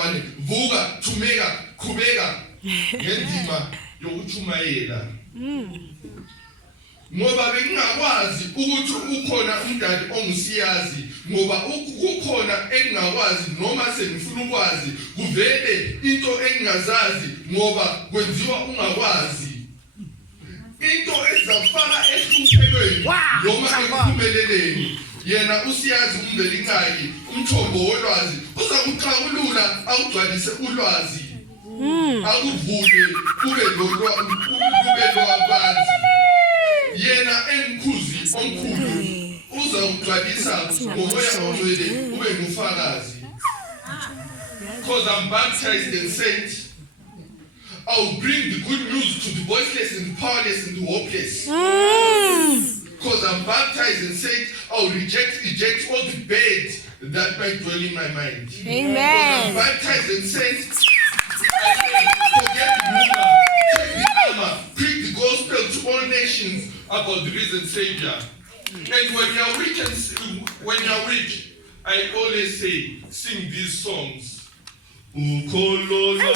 bazalwane vuka thumeka qhubeka ngendima yokuchumayela ngoba bengingakwazi ukuthi ukhona umdali ongusiyazi ngoba kukhona engingakwazi noma sengifuna ukwazi kuvele into engingazazi ngoba kwenziwa ungakwazi into ezafaka ehluphekweni noma ekuphumeleleni yena usiyazi umbelingaki umthombo wolwazi uzakuxakulula awugcwalise ulwazi akuvule kube lolwazi yena emkhuzi omkhulu uzawugcwalisa ngomoya ongcwele ube ngufakazi because I'm baptized and sent I'll bring the good news to the voiceless and the powerless and the hopeless because I'm baptized and sent I'll eject all the bad that might dwell in my mind. Amen. I'm baptized and sent forget the rumor, take the armor, preach the gospel to all nations about the risen Savior. And when you're weak, I always say, sing these songs. Ukolona